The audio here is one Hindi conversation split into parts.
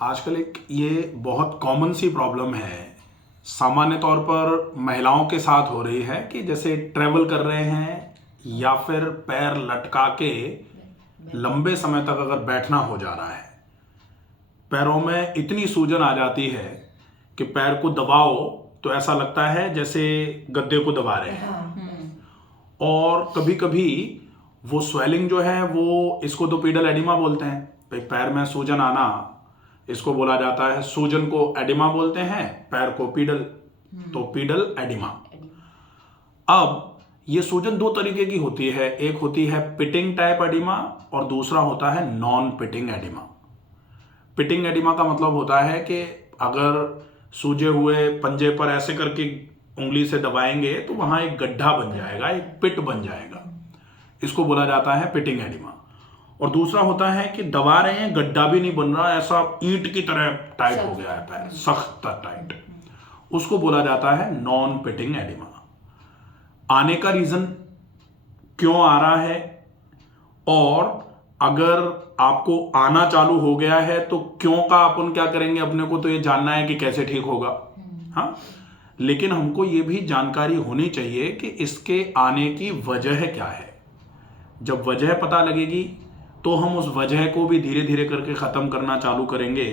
आजकल एक ये बहुत कॉमन सी प्रॉब्लम है। सामान्य तौर पर महिलाओं के साथ हो रही है कि जैसे ट्रेवल कर रहे हैं या फिर पैर लटका के लंबे समय तक अगर बैठना हो जा रहा है, पैरों में इतनी सूजन आ जाती है कि पैर को दबाओ तो ऐसा लगता है जैसे गद्दे को दबा रहे हैं। और कभी कभी वो स्वेलिंग जो है वो इसको तो पीडल एडिमा बोलते हैं। पैर में सूजन आना इसको बोला जाता है। सूजन को एडिमा बोलते हैं, पैर को पीडल, तो पीडल एडिमा। अब ये सूजन दो तरीके की होती है, एक होती है पिटिंग टाइप एडिमा और दूसरा होता है non pitting oedema. Pitting oedema का मतलब होता है कि अगर सूजे हुए पंजे पर ऐसे करके उंगली से दबाएंगे तो वहां एक गड्ढा बन जाएगा, एक पिट बन जाएगा, इसको बोला जाता है पिटिंग एडिमा। और दूसरा होता है कि दबा रहे हैं, गड्ढा भी नहीं बन रहा, ऐसा ईंट की तरह टाइट हो गया है पैर, सख्त टाइट, उसको बोला जाता है नॉन पिटिंग एडिमा। आने का रीजन क्यों आ रहा है, और अगर आपको आना चालू हो गया है तो क्यों का अपन क्या करेंगे, अपने को तो ये जानना है कि कैसे ठीक होगा। हाँ, लेकिन हमको ये भी जानकारी होनी चाहिए कि इसके आने की वजह क्या है। जब वजह पता लगेगी तो हम उस वजह को भी धीरे धीरे करके ख़त्म करना चालू करेंगे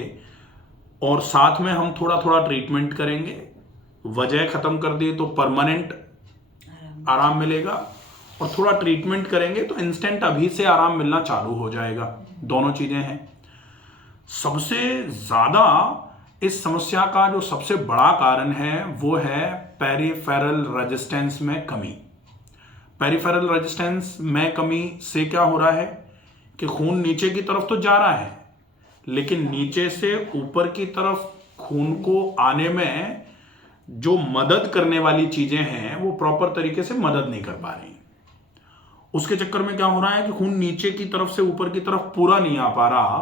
और साथ में हम थोड़ा थोड़ा ट्रीटमेंट करेंगे। वजह ख़त्म कर दी तो परमानेंट आराम मिलेगा, और थोड़ा ट्रीटमेंट करेंगे तो इंस्टेंट अभी से आराम मिलना चालू हो जाएगा। दोनों चीज़ें हैं। सबसे ज़्यादा इस समस्या का जो सबसे बड़ा कारण है वो है पेरिफेरल रेजिस्टेंस में कमी। पेरिफेरल रेजिस्टेंस में कमी से क्या हो रहा है कि खून नीचे की तरफ तो जा रहा है, लेकिन नीचे से ऊपर की तरफ खून को आने में जो मदद करने वाली चीजें हैं वो प्रॉपर तरीके से मदद नहीं कर पा रही। उसके चक्कर में क्या हो रहा है कि खून नीचे की तरफ से ऊपर की तरफ पूरा नहीं आ पा रहा,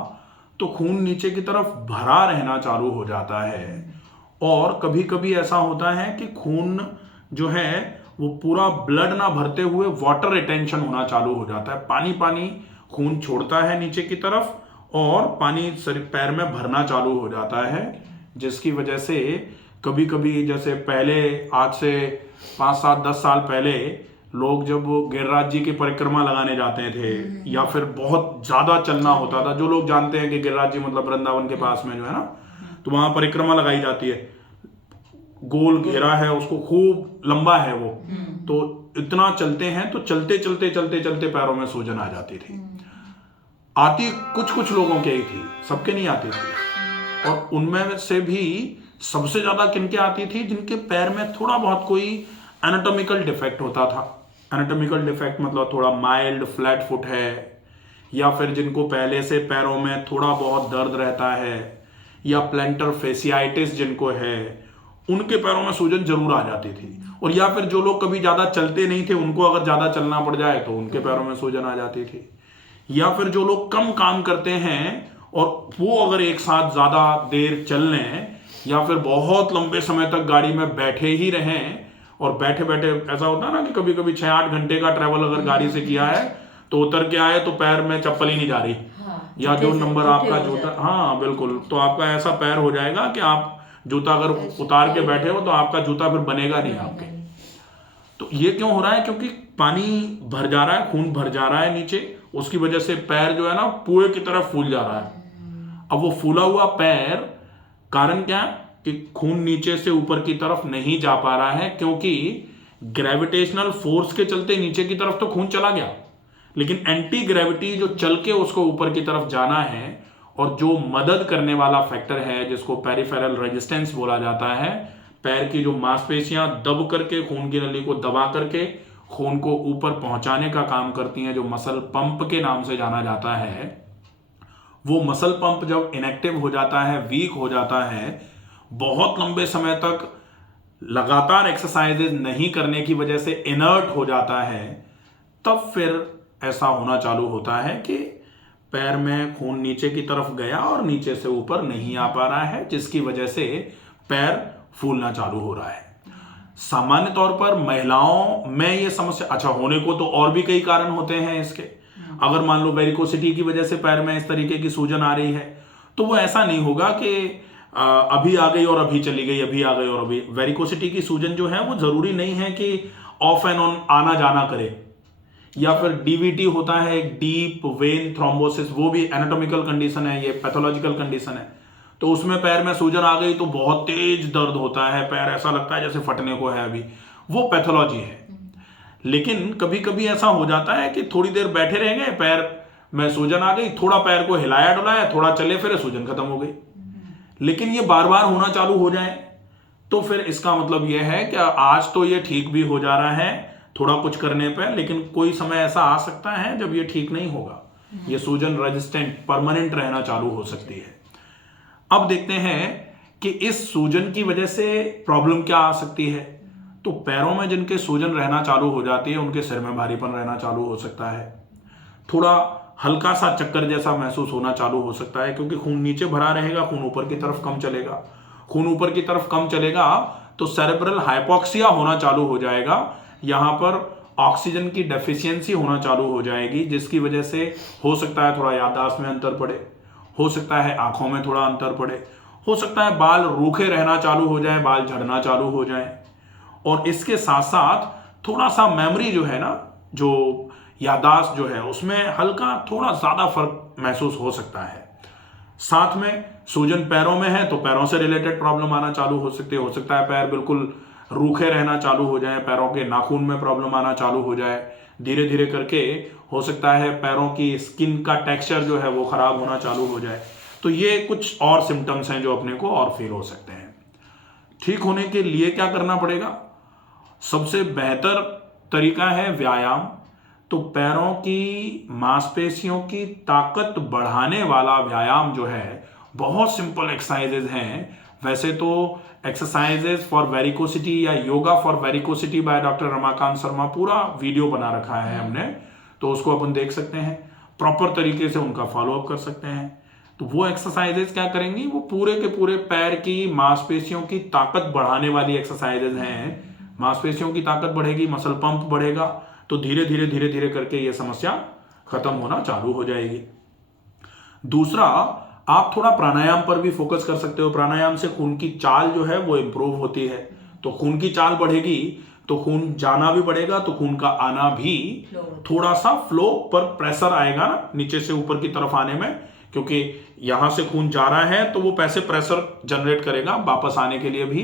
तो खून नीचे की तरफ भरा रहना चालू हो जाता है। और कभी कभी ऐसा होता है कि खून जो है वो पूरा ब्लड ना भरते हुए वाटर रिटेंशन होना चालू हो जाता है। पानी पानी खून छोड़ता है नीचे की तरफ और पानी पैर में भरना चालू हो जाता है, जिसकी वजह से कभी कभी जैसे पहले आज से 5-7-10 साल पहले लोग जब गिरिराज जी की परिक्रमा लगाने जाते थे या फिर बहुत ज्यादा चलना होता था, जो लोग जानते हैं कि गिरिराज जी मतलब वृंदावन के पास में जो है ना, तो वहां परिक्रमा लगाई जाती है, गोल घेरा है, उसको खूब लंबा है वो, तो इतना चलते हैं तो चलते चलते चलते चलते पैरों में सूजन आ जाती थी। आती कुछ कुछ लोगों के ही थी, सबके नहीं आती थी। और उनमें से भी सबसे ज्यादा किनके आती थी, जिनके पैर में थोड़ा बहुत कोई एनाटॉमिकल डिफेक्ट होता था। एनाटॉमिकल डिफेक्ट मतलब थोड़ा माइल्ड फ्लैट फुट है, या फिर जिनको पहले से पैरों में थोड़ा बहुत दर्द रहता है, या प्लेंटर फेसियाइटिस जिनको है, उनके पैरों में सूजन जरूर आ जाती थी। और या फिर जो लोग कभी ज्यादा चलते नहीं थे, उनको अगर ज्यादा चलना पड़ जाए तो उनके पैरों में सूजन आ जाती थी। या फिर जो लोग कम काम करते हैं और वो अगर एक साथ ज्यादा देर चल लें, या फिर बहुत लंबे समय तक गाड़ी में बैठे ही रहें, और बैठे बैठे ऐसा होता है ना कि कभी कभी 6-8 घंटे का ट्रेवल अगर गाड़ी से किया है तो उतर के आए तो पैर में चप्पल ही नहीं जा रही, या जो नंबर आपका जूता, हाँ बिल्कुल, तो आपका ऐसा पैर हो जाएगा कि आप जूता अगर उतार के बैठे हो तो आपका जूता फिर बनेगा नहीं आपके। तो ये क्यों हो रहा है, क्योंकि पानी भर जा रहा है, खून भर जा रहा है नीचे, उसकी वजह से पैर जो है ना पुए की तरफ फूल जा रहा है। अब वो फूला हुआ पैर, कारण क्या है कि खून नीचे से ऊपर की तरफ नहीं जा पा रहा है, क्योंकि ग्रेविटेशनल फोर्स के चलते नीचे की तरफ तो खून चला गया, लेकिन एंटी ग्रेविटी जो चल के उसको ऊपर की तरफ जाना है, और जो मदद करने वाला फैक्टर है जिसको पेरिफेरल रेजिस्टेंस बोला जाता है, पैर की जो मांसपेशियां दब करके खून की नली को दबा करके खून को ऊपर पहुंचाने का काम करती हैं, जो मसल पंप के नाम से जाना जाता है, वो मसल पंप जब इनएक्टिव हो जाता है, वीक हो जाता है, बहुत लंबे समय तक लगातार एक्सरसाइजेज नहीं करने की वजह से इनर्ट हो जाता है, तब फिर ऐसा होना चालू होता है कि पैर में खून नीचे की तरफ गया और नीचे से ऊपर नहीं आ पा रहा है, जिसकी वजह से पैर फूलना चालू हो रहा है। सामान्य तौर पर महिलाओं में ये समस्या, अच्छा होने को तो और भी कई कारण होते हैं इसके। अगर मान लो वेरिकोसिटी की वजह से पैर में इस तरीके की सूजन आ रही है तो वो ऐसा नहीं होगा कि अभी आ गई और अभी चली गई, अभी आ गई और अभी। वेरिकोसिटी की सूजन जो है वो जरूरी नहीं है कि ऑफ एंड ऑन आना जाना करे। या फिर डीवीटी होता है एक डीप वेन थ्रोम्बोसिस, वो भी एनाटॉमिकल कंडीशन है, ये पैथोलॉजिकल कंडीशन है। तो उसमें पैर में सूजन आ गई तो बहुत तेज दर्द होता है, पैर ऐसा लगता है जैसे फटने को है अभी, वो पैथोलॉजी है। लेकिन कभी कभी ऐसा हो जाता है कि थोड़ी देर बैठे रह गए, पैर में सूजन आ गई, थोड़ा पैर को हिलाया डुलाया, थोड़ा चले फिर सूजन खत्म हो गई। लेकिन ये बार बार होना चालू हो जाए तो फिर इसका मतलब यह है कि आज तो ये ठीक भी हो जा रहा है थोड़ा कुछ करने पर, लेकिन कोई समय ऐसा आ सकता है जब ये ठीक नहीं होगा, ये सूजन रेजिस्टेंट परमानेंट रहना चालू हो सकती है। अब देखते हैं कि इस सूजन की वजह से प्रॉब्लम क्या आ सकती है। तो पैरों में जिनके सूजन रहना चालू हो जाती है उनके सिर में भारीपन रहना चालू हो सकता है, थोड़ा हल्का सा चक्कर जैसा महसूस होना चालू हो सकता है, क्योंकि खून नीचे भरा रहेगा, खून ऊपर की तरफ कम चलेगा। खून ऊपर की तरफ कम चलेगा तो सेरेब्रल हाइपोक्सिया होना चालू हो जाएगा, यहां पर ऑक्सीजन की डेफिशिएंसी होना चालू हो जाएगी, जिसकी वजह से हो सकता है थोड़ा याददाश्त में अंतर पड़े, हो सकता है आंखों में थोड़ा अंतर पड़े, हो सकता है बाल रूखे रहना चालू हो जाए, बाल झड़ना चालू हो जाए। और इसके साथ साथ थोड़ा सा मेमोरी जो है ना, जो याददाश्त जो है उसमें हल्का थोड़ा ज्यादा फर्क महसूस हो सकता है। साथ में सूजन पैरों में है तो पैरों से रिलेटेड प्रॉब्लम आना चालू हो सकती है, हो सकता है पैर बिल्कुल रूखे रहना चालू हो जाए, पैरों के नाखून में प्रॉब्लम आना चालू हो जाए, धीरे धीरे करके हो सकता है पैरों की स्किन का टेक्सचर जो है वो खराब होना चालू हो जाए। तो ये कुछ और सिम्टम्स हैं जो अपने को और फील हो सकते हैं। ठीक होने के लिए क्या करना पड़ेगा? सबसे बेहतर तरीका है व्यायाम। तो पैरों की मांसपेशियों की ताकत बढ़ाने वाला व्यायाम जो है, बहुत सिंपल एक्सरसाइजेज हैं। वैसे तो एक्सरसाइजेज फॉर वेरिकोसिटी या yoga for varicosity by doctor Ramakant Sharma पूरा वीडियो बना रखा है हमने, तो उसको अपन देख सकते हैं, प्रॉपर तरीके से उनका फॉलोअप कर सकते हैं। तो वो एक्सरसाइजेज क्या करेंगी, वो पूरे के पूरे पैर की मांसपेशियों की ताकत बढ़ाने वाली एक्सरसाइजेज हैं। मांसपेशियों की ताकत बढ़ेगी, मसल पंप बढ़ेगा, तो धीरे धीरे धीरे धीरे करके ये समस्या खत्म होना चालू हो जाएगी। दूसरा, आप थोड़ा प्राणायाम पर भी फोकस कर सकते हो। प्राणायाम से खून की चाल जो है वो इंप्रूव होती है, तो खून की चाल बढ़ेगी तो खून जाना भी बढ़ेगा, तो खून का आना भी थोड़ा सा फ्लो पर प्रेशर आएगा ना नीचे से ऊपर की तरफ आने में, क्योंकि यहां से खून जा रहा है तो वो पैसे प्रेशर जनरेट करेगा वापस आने के लिए भी,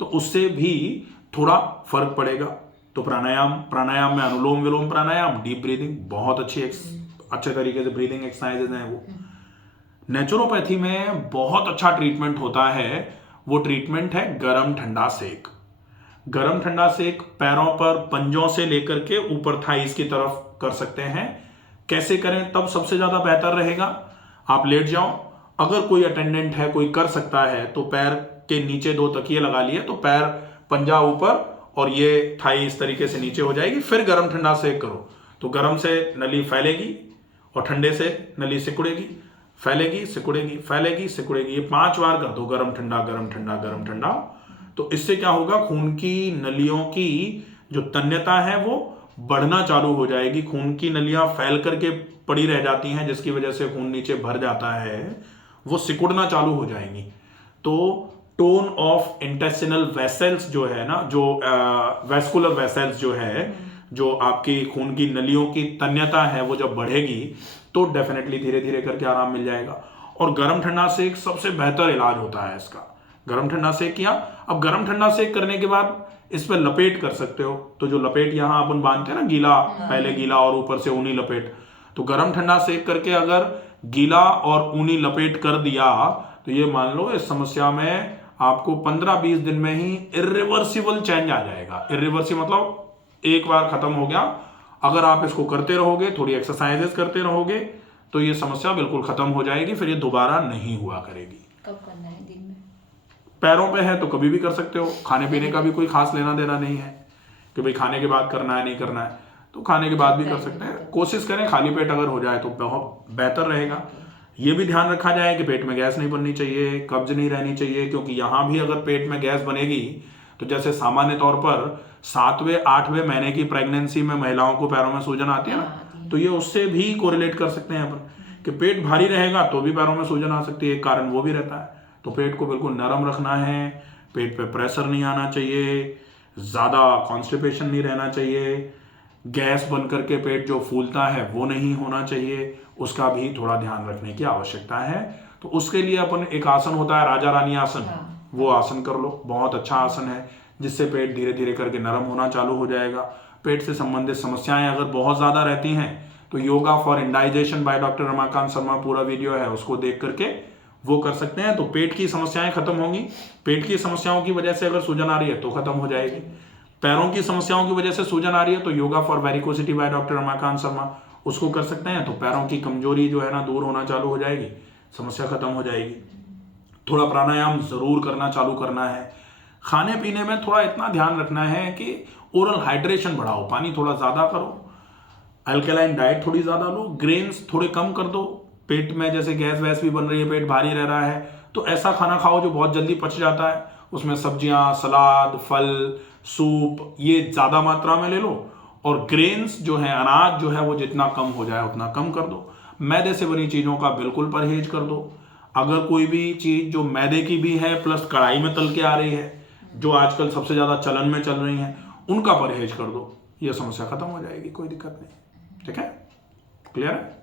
तो उससे भी थोड़ा फर्क पड़ेगा। तो प्राणायाम में अनुलोम विलोम प्राणायाम, डीप ब्रीदिंग, बहुत अच्छे तरीके से ब्रीदिंग एक्सरसाइजेज हैं वो। नेचुरोपैथी में बहुत अच्छा ट्रीटमेंट होता है, वो ट्रीटमेंट है गरम ठंडा सेक। गरम ठंडा सेक पैरों पर पंजों से लेकर के ऊपर थाइस की तरफ कर सकते हैं। कैसे करें तब सबसे ज्यादा बेहतर रहेगा? आप लेट जाओ, अगर कोई अटेंडेंट है, कोई कर सकता है, तो पैर के नीचे 2 तकिए लगा लिए, तो पैर पंजा ऊपर और ये थाई इस तरीके से नीचे हो जाएगी। फिर गरम ठंडा सेक करो, तो गरम से नली फैलेगी और ठंडे से नली सिकुड़ेगी, फैलेगी सिकुड़ेगी, फैलेगी सिकुड़ेगी। ये 5 बार कर दो, गरम ठंडा गरम ठंडा गरम ठंडा। तो इससे क्या होगा, खून की नलियों की जो तन्यता है वो बढ़ना चालू हो जाएगी। खून की नलियां फैल करके पड़ी रह जाती हैं, जिसकी वजह से खून नीचे भर जाता है, वो सिकुड़ना चालू हो जाएंगी। तो टोन ऑफ इंटेस्टिनल वेसल्स जो है ना, जो वेस्कुलर वेसल्स जो है, जो आपकी खून की नलियों की तन्यता है, वो जब बढ़ेगी तो डेफिनेटली धीरे धीरे करके आराम मिल जाएगा। और गरम ठंडा सेक सबसे बेहतर इलाज होता है इसका। गरम ठंडा सेक किया, अब गरम ठंडा सेक करने के बाद इस पर लपेट कर सकते हो। तो जो लपेट यहाँ अपन बांधते हैं ना, गीला पहले गीला और ऊपर से ऊनी लपेट, तो गरम ठंडा सेक करके अगर गीला और ऊनी लपेट कर दिया तो ये मान लो इस समस्या में आपको 15-20 दिन में ही इरिवर्सिबल चेंज आ जाएगा। इरिवर्सिबल मतलब एक बार खत्म हो गया। अगर आप इसको करते रहोगे, थोड़ी एक्सरसाइजेस करते रहोगे, तो ये समस्या बिल्कुल खत्म हो जाएगी, फिर ये दोबारा नहीं हुआ करेगी। कब करना है? दिन में? पैरों पे है तो कभी भी कर सकते हो। खाने पीने का भी कोई खास लेना देना नहीं है कि भाई खाने के बाद करना है नहीं करना है, तो खाने के बाद भी कर सकते हैं। कोशिश करें खाली पेट अगर हो जाए तो बहुत बेहतर रहेगा। ये भी ध्यान रखा जाए कि पेट में गैस नहीं बननी चाहिए, कब्ज नहीं रहनी चाहिए, क्योंकि यहाँ भी अगर पेट में गैस बनेगी तो जैसे सामान्य तौर पर 7वें-8वें महीने की प्रेगनेंसी में महिलाओं को पैरों में सूजन आती है ना, तो ये उससे भी कोरिलेट कर सकते हैं अपन कि पेट भारी रहेगा तो भी पैरों में सूजन आ सकती है, एक कारण वो भी रहता है। तो पेट को बिल्कुल नरम रखना है, पेट पे प्रेशर नहीं आना चाहिए, ज़्यादा कॉन्स्टिपेशन नहीं रहना चाहिए, गैस बन करके पेट जो फूलता है वो नहीं होना चाहिए, उसका भी थोड़ा ध्यान रखने की आवश्यकता है। तो उसके लिए अपन एक आसन होता है राजा रानी आसन, वो आसन कर लो, बहुत अच्छा आसन है, जिससे पेट धीरे धीरे करके नरम होना चालू हो जाएगा। पेट से संबंधित समस्याएं अगर बहुत ज़्यादा रहती हैं तो yoga for indigestion by doctor Ramakant Sharma पूरा वीडियो है, उसको देख करके वो कर सकते हैं। तो पेट की समस्याएं खत्म होंगी। पेट की समस्याओं की वजह से अगर सूजन आ रही है तो खत्म हो जाएगी। पैरों की समस्याओं की वजह से सूजन आ रही है तो yoga for varicosity by doctor Ramakant Sharma उसको कर सकते हैं। तो पैरों की कमजोरी जो है ना दूर होना चालू हो जाएगी, समस्या खत्म हो जाएगी। थोड़ा प्राणायाम जरूर करना चालू करना है। खाने पीने में थोड़ा इतना ध्यान रखना है कि ओरल हाइड्रेशन बढ़ाओ, पानी थोड़ा ज़्यादा करो, अल्कलाइन डाइट थोड़ी ज़्यादा लो, ग्रेन्स थोड़े कम कर दो। पेट में जैसे गैस वैस भी बन रही है, पेट भारी रह रहा है, तो ऐसा खाना खाओ जो बहुत जल्दी पच जाता है, उसमें सब्जियां, सलाद, फल, सूप ये ज़्यादा मात्रा में ले लो। और ग्रेन्स जो है, अनाज जो है, वो जितना कम हो जाए उतना कम कर दो। मैदे से बनी चीज़ों का बिल्कुल परहेज कर दो। अगर कोई भी चीज़ जो मैदे की भी है प्लस कढ़ाई में तल के आ रही है, जो आजकल सबसे ज़्यादा चलन में चल रही हैं, उनका परहेज कर दो, ये समस्या खत्म हो जाएगी, कोई दिक्कत नहीं। ठीक है, क्लियर है।